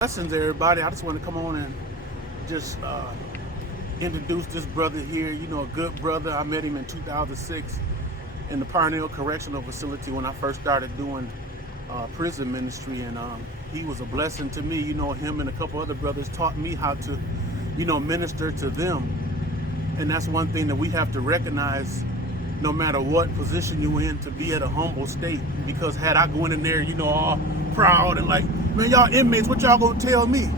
Blessings, everybody. I just want to come on and just introduce this brother here. You know, a good brother. I met him in 2006 in the Parnell Correctional Facility when I first started doing prison ministry, and he was a blessing to me. You know, him and a couple other brothers taught me how to, minister to them, and that's one thing that we have to recognize. No matter what position you're in, to be at a humble state. Because had I go in there, all proud and like, man, y'all inmates, what y'all gonna tell me?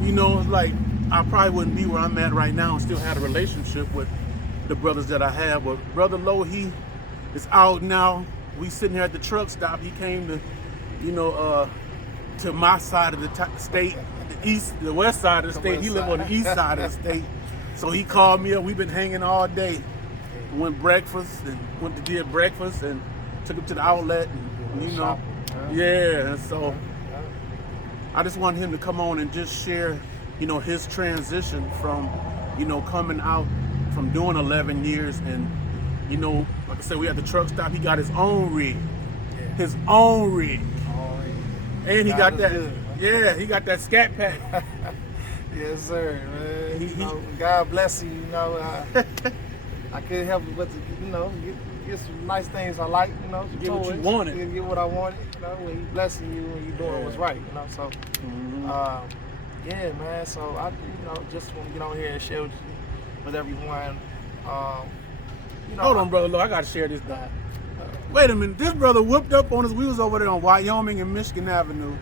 It's like I probably wouldn't be where I'm at right now and still had a relationship with the brothers that I have. But Brother Lowe, he is out now. We sitting here at the truck stop. He came to, to my side of the state, the west side of the state. He live on the east side of the state. So he called me up. We've been hanging all day. Went to did breakfast and took him to the outlet, and and so I just want him to come on and just share, his transition from, coming out from doing 11 years, and like I said, we at the truck stop. He got his own rig, and he got that, he got that scat pack. Yes, sir, man. God bless you. I couldn't help it but to, get some nice things I like, Get what you wanted. Get what I wanted, when He blessing you and you doing what's right, so, yeah, man, so I, just want to get on here and share with everyone, Hold on, Brother Lowe, I gotta share this guy. Wait a minute, this brother whooped up on us. We was over there on Wyoming and Michigan Avenue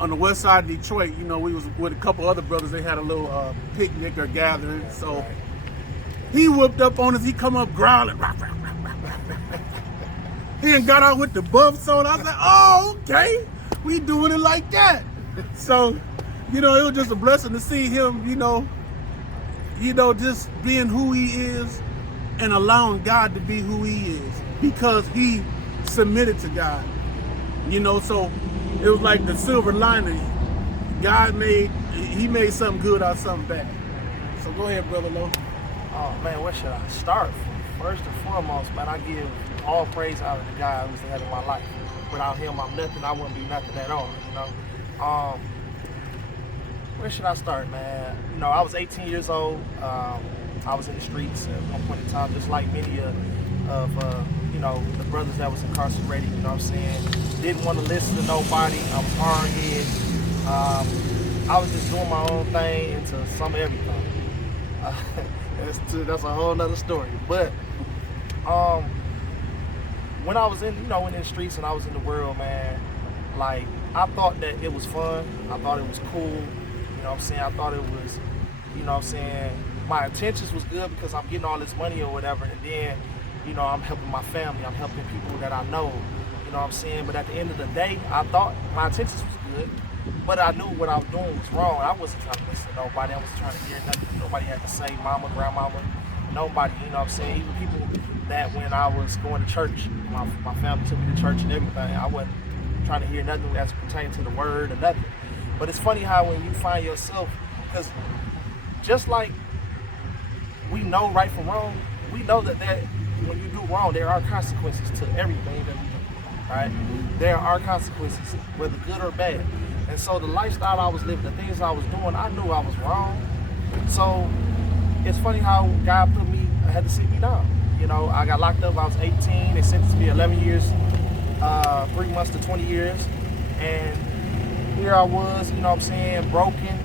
on the west side of Detroit. We was with a couple other brothers. They had a little picnic or gathering, so he whooped up on us. He come up growling. He ain't got out with the buffs on. I was like, oh, okay. We doing it like that. So, it was just a blessing to see him, just being who he is and allowing God to be who he is because he submitted to God. So it was like the silver lining. God made something good out of something bad. So go ahead, Brother Lowe. Oh man, where should I start? First and foremost, man, I give all praise out of the God who's the head of my life. Without him, I'm nothing. I wouldn't be nothing at all, Where should I start, man? I was 18 years old. I was in the streets at one point in time, just like many of the brothers that was incarcerated, Didn't want to listen to nobody. I was hard-headed. I was just doing my own thing into some of everything. That's a whole nother story. But when I was in the streets and I was in the world, man, like I thought that it was fun. I thought it was cool. I thought it was, my intentions was good because I'm getting all this money or whatever, and then, I'm helping my family. I'm helping people that I know. But at the end of the day, I thought my intentions was good. But I knew what I was doing was wrong. I wasn't trying to listen to nobody. I wasn't trying to hear nothing nobody had to say, mama, grandmama, nobody, Even people that when I was going to church, my family took me to church and everything, I wasn't trying to hear nothing that's pertaining to the word or nothing. But it's funny how when you find yourself, because just like we know right from wrong, we know that when you do wrong, there are consequences to everything that we do, right? There are consequences, whether good or bad. And so the lifestyle I was living, the things I was doing, I knew I was wrong. So it's funny how God had to sit me down. I got locked up, I was 18, they sentenced me 11 years, 3 months to 20 years. And here I was, broken.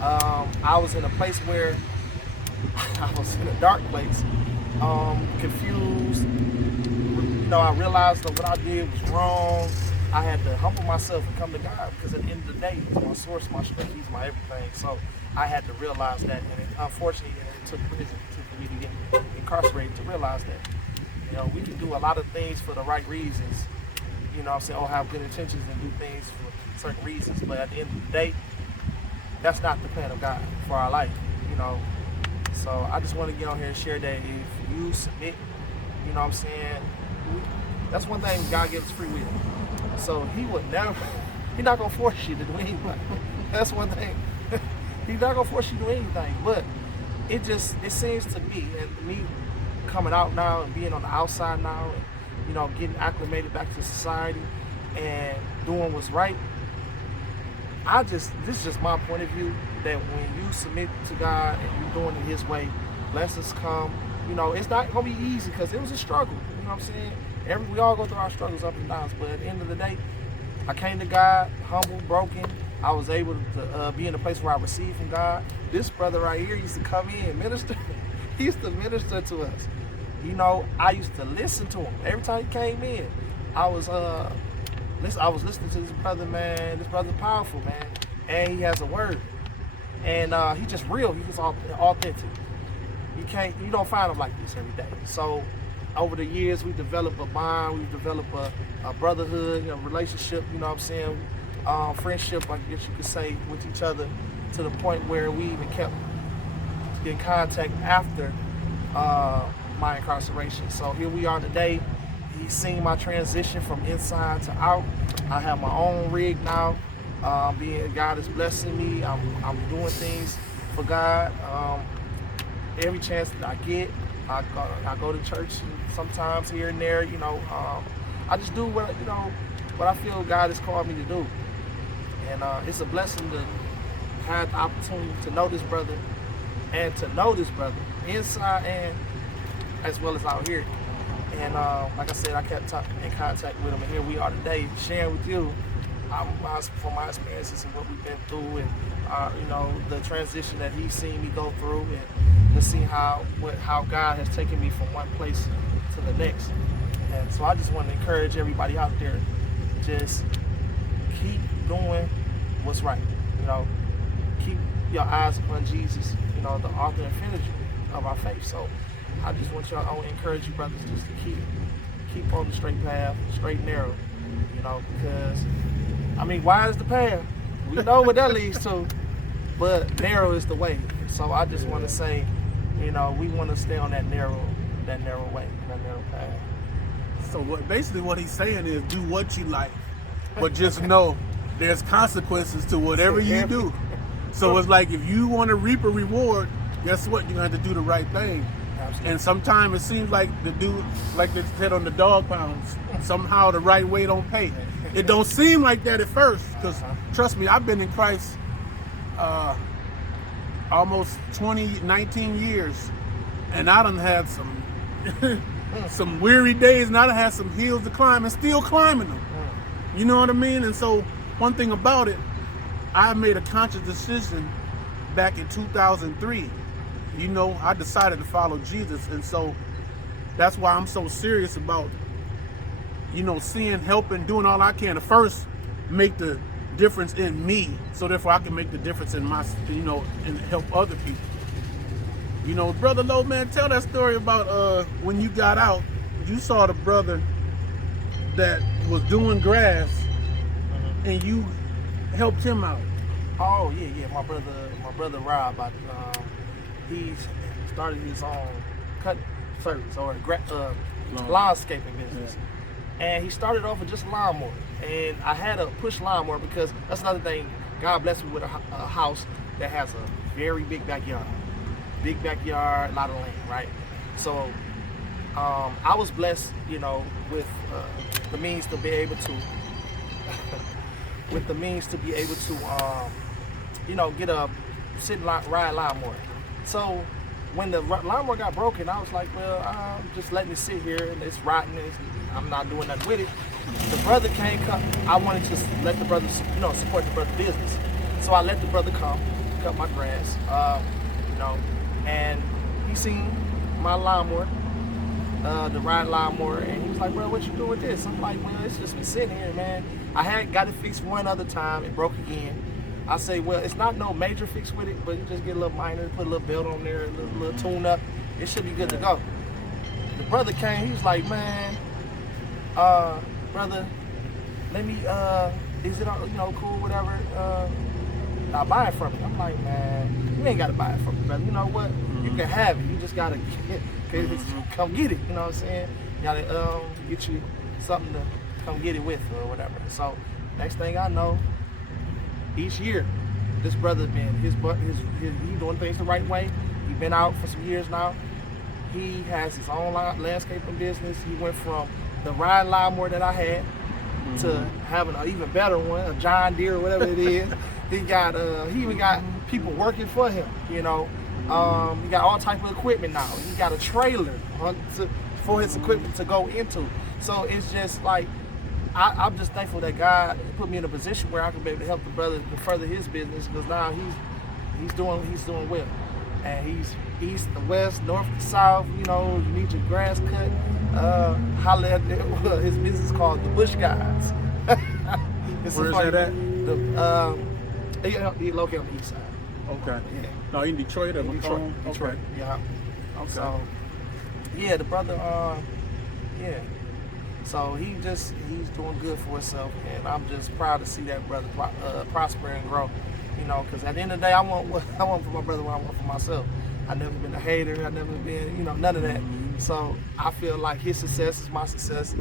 I was in a place where, I was in a dark place, confused. I realized that what I did was wrong. I had to humble myself and come to God because at the end of the day, He's my source, my strength, He's my everything. So I had to realize that, and unfortunately, it took prison for me to get incarcerated to realize that. We can do a lot of things for the right reasons, or have good intentions and do things for certain reasons, but at the end of the day, that's not the plan of God for our life, So I just want to get on here and share that if you submit, that's one thing God gives us free will. So He's not gonna force you to do anything. That's one thing. He's not gonna force you to do anything. But it seems to me, and me coming out now and being on the outside now, and, getting acclimated back to society and doing what's right, this is just my point of view, that when you submit to God and you're doing it His way, blessings come. You know, it's not gonna be easy because it was a struggle. You know what I'm saying? We all go through our struggles, ups and downs. But at the end of the day, I came to God humble, broken. I was able to be in a place where I received from God. This brother right here used to come in and minister. He used to minister to us. You know, I used to listen to him every time he came in. I was listening to this brother, man. This brother's powerful, man, and he has a word, and he just real. He's authentic. You don't find him like this every day. So over the years, we developed a bond. We developed a brotherhood, you know, relationship. You know what I'm saying? Friendship, I guess you could say, with each other, to the point where we even kept in contact after my incarceration. So here we are today. He's seen my transition from inside to out. I have my own rig now. God is blessing me. I'm doing things for God. Every chance that I get, I go to church sometimes here and there. You know, I just do what I feel God has called me to do, and it's a blessing to have the opportunity to know this brother, and to know this brother inside and as well as out here. And like I said, I kept in contact with him, and here we are today, sharing with you from my experiences and what we've been through, and you know, the transition that he's seen me go through, and to see how God has taken me from one place to the next. And so I just want to encourage everybody out there, just keep doing what's right. You know, keep your eyes upon Jesus, you know, the author and finisher of our faith. So I just want y'all, I want to encourage you brothers just to keep on the straight path, straight and narrow, you know, because, I mean, wide is the path. We know what that leads to, but narrow is the way. So I just want to say, you know, we want to stay on that narrow way, that narrow path. So basically what he's saying is do what you like, but just know there's consequences to whatever you do. So it's like if you want to reap a reward, guess what? You're going to have to do the right thing. Absolutely. And sometimes it seems like the dude, like they said on the dog pounds, somehow the right way don't pay. It don't seem like that at first, because trust me, I've been in Christ almost 19 years, and I done had some weary days, and I done had some hills to climb, and still climbing them. You know what I mean? And so one thing about it, I made a conscious decision back in 2003. You know, I decided to follow Jesus, and so that's why I'm so serious about, you know, seeing, helping, doing all I can to first make the difference in me, so therefore I can make the difference in my, you know, and help other people. You know, Brother Low, man, tell that story about when you got out. You saw the brother that was doing grass, and you helped him out. Oh yeah, my brother Rob, he's started his own cut service or landscaping business, and he started off with just a lawnmower. And I had a push lawnmower because that's another thing. God blessed me with a house that has a very big backyard, a lot of land, right? So I was blessed, you know, with the means to be able to, you know, get a ride lawnmower. So when the lawnmower got broken, I was like, well, I'm just letting it sit here and it's rotten. I'm not doing nothing with it. The brother came, I wanted to let the brother, you know, support the brother's business. So I let the brother come, cut my grass, you know, and he seen my lawnmower, the ride lawnmower, and he was like, bro, what you do with this? I'm like, well, it's just been sitting here, man. I had got it fixed one other time, it broke again. I say, well, it's not no major fix with it, but you just get a little minor, put a little belt on there, a little tune up, it should be good to go. The brother came, he was like, man, brother, let me, is it, you know, cool, whatever, I'll buy it from you. I'm like, man, you ain't got to buy it from me, brother. You know what? You can have it. You just got to come get it. You know what I'm saying? You got to get you something to come get it with or whatever. So next thing I know, each year, this brother been, he doing things the right way. He been out for some years now. He has his own landscaping business. He went from the ride lawnmower that I had to having an even better one, a John Deere or whatever it is. he even got people working for him. You know, he got all type of equipment now. He got a trailer for his equipment to go into. So it's just like I'm just thankful that God put me in a position where I can be able to help the brother to further his business, because now he's doing well, and he's east to west, north to south. You know, you need your grass cut. Holla at his business called The Bush Guys. Where is that at? He located on the east side. Okay. Yeah. No, in Detroit or Detroit. Okay. Yeah. Okay. So, yeah, the brother, yeah. So he's doing good for himself, and I'm just proud to see that brother prosper and grow. You know, because at the end of the day, I want for my brother what I want for myself. I've never been a hater. I've never been, none of that. So I feel like his success is my success,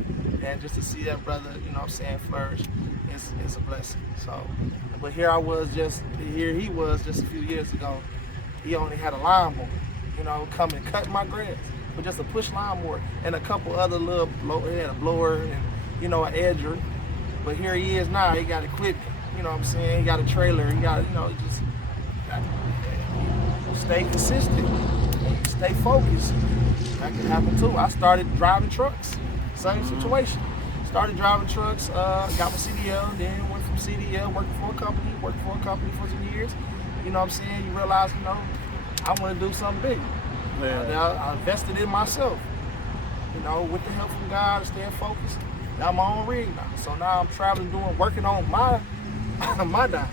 and just to see that brother, flourish, is a blessing. So, but here he was just a few years ago. He only had a lawnmower, come and cut my grass, but just a push lawnmower and a couple other he had a blower and, an edger. But here he is now. He got equipment. He got a trailer. He got, just stay consistent, stay focused. That can happen too. I started driving trucks. Same situation. Started driving trucks, got my CDL, then went from CDL, worked for a company for some years. You realize, I want to do something big. Yeah. I invested in myself, with the help from God, staying focused. Now I'm my own rig now. So now I'm traveling, working on my dime,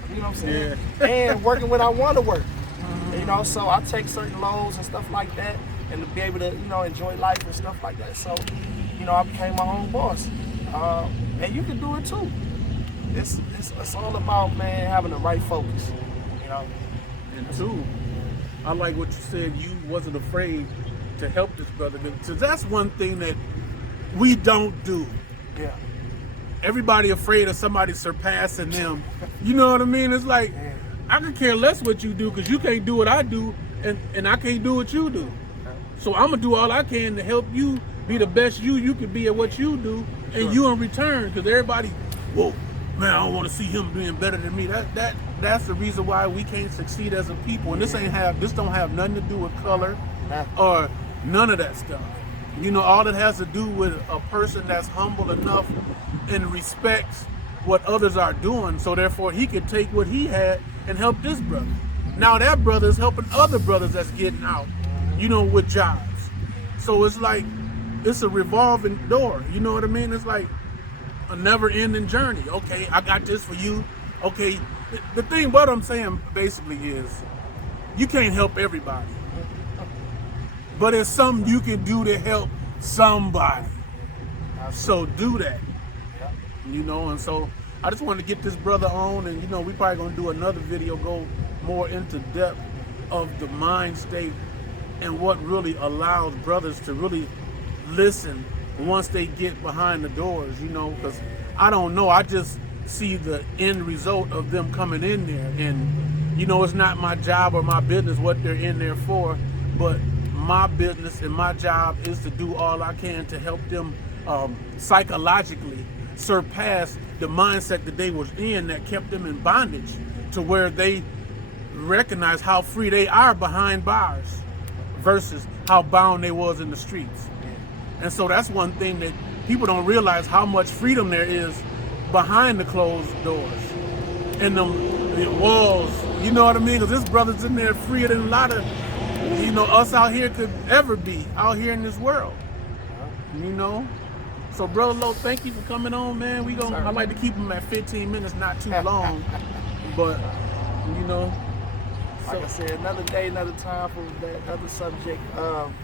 Yeah. And working when I want to work. So I take certain loads and stuff like that, and to be able to, enjoy life and stuff like that. So, I became my own boss. And you can do it too. It's all about, man, having the right focus, And two, I like what you said. You wasn't afraid to help this brother, because that's one thing that we don't do. Yeah. Everybody afraid of somebody surpassing them. You know what I mean? It's like, I could care less what you do, because you can't do what I do, and I can't do what you do. So I'm gonna do all I can to help you be the best you can be at what you do, and Sure. you in return, because everybody, whoa, man, I don't want to see him being better than me. That's the reason why we can't succeed as a people. And this don't have nothing to do with color or none of that stuff. All it has to do with a person that's humble enough and respects what others are doing, so therefore he can take what he had and help this brother. Now that brother is helping other brothers that's getting out, with jobs. So it's like, it's a revolving door. You know what I mean? It's like a never-ending journey. Okay, I got this for you. Okay, the thing, what I'm saying basically is, you can't help everybody, but it's something you can do to help somebody. So do that. And so I just wanted to get this brother on, and we probably gonna do another video, go more into depth of the mind state and what really allows brothers to really listen once they get behind the doors, because I don't know, I just see the end result of them coming in there, and it's not my job or my business what they're in there for, but my business and my job is to do all I can to help them psychologically surpass the mindset that they was in that kept them in bondage, to where they recognize how free they are behind bars versus how bound they was in the streets. And so that's one thing that people don't realize, how much freedom there is behind the closed doors and the walls. You know what I mean? Because this brother's in there freer than a lot of, us out here could ever be out here in this world. So Brother Low, thank you for coming on, man. I like to keep them at 15 minutes, not too long. But like I said, another day, another time for that other subject.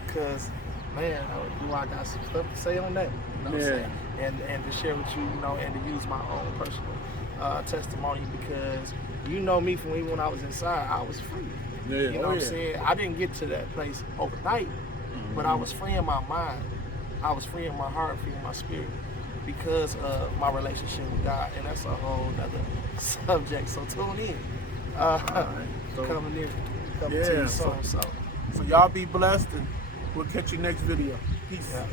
Because, man, I got some stuff to say on that. What I'm saying? And to share with you, and to use my own personal testimony, because me from even when I was inside, I was free. Yeah. What I'm saying? I didn't get to that place overnight, but I was free in my mind. I was free in my heart, free in my spirit, because of my relationship with God. And that's a whole nother subject. So tune in. Coming to you soon. So y'all be blessed, and we'll catch you next video. Peace. Yeah.